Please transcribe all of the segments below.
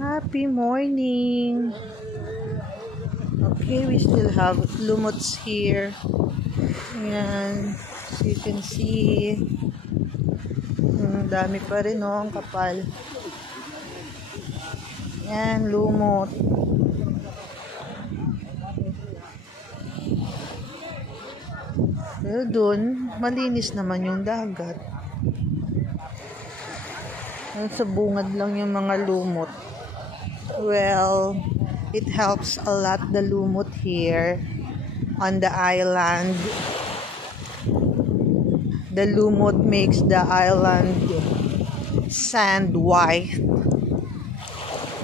Happy morning. Okay, we still have lumots here. Ayan. So you can see. Dami pa rin, no? Ang kapal. Ayan, lumot. Pero dun, malinis naman yung dagat. Sa bungad lang yung mga lumot. Well, it helps a lot, the lumot here on the island. The lumot makes the island sand white.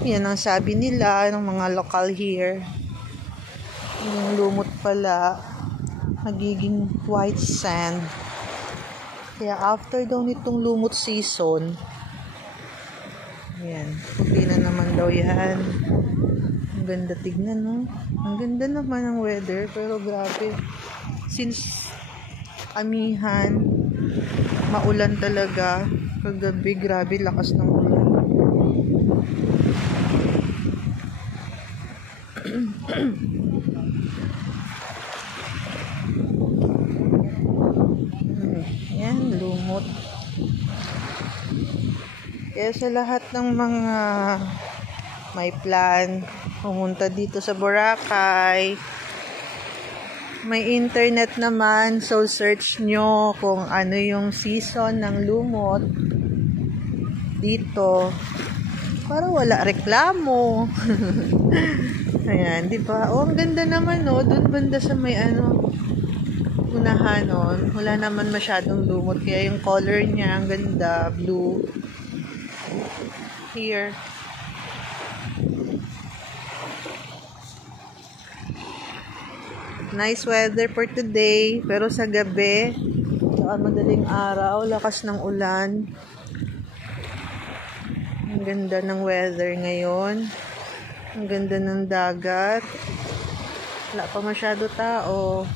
Yan ang sabi nila ng mga lokal here. Yung lumot pala magiging white sand. Kaya after daw nitong lumot season, ayan, okay na naman daw yan. Ang ganda tignan, no? Ang ganda naman ang weather, pero grabe. Since amihan, maulan talaga. Kagabi, grabe, lakas ng ulan. Yan, lumot. Kaya sa lahat ng mga may plan pumunta dito sa Boracay, may internet naman, so search nyo kung ano yung season ng lumot dito para wala reklamo. Ayan, di ba? Oh, ang ganda naman, no? Doon banda sa may unahan, no? Wala naman masyadong lumot, kaya yung color niya ang ganda, blue. Here. Nice weather for today, pero sa gabi, madaling araw, lakas ng ulan. Ang ganda ng weather ngayon. Ang ganda ng dagat. Wala pa masyado tao.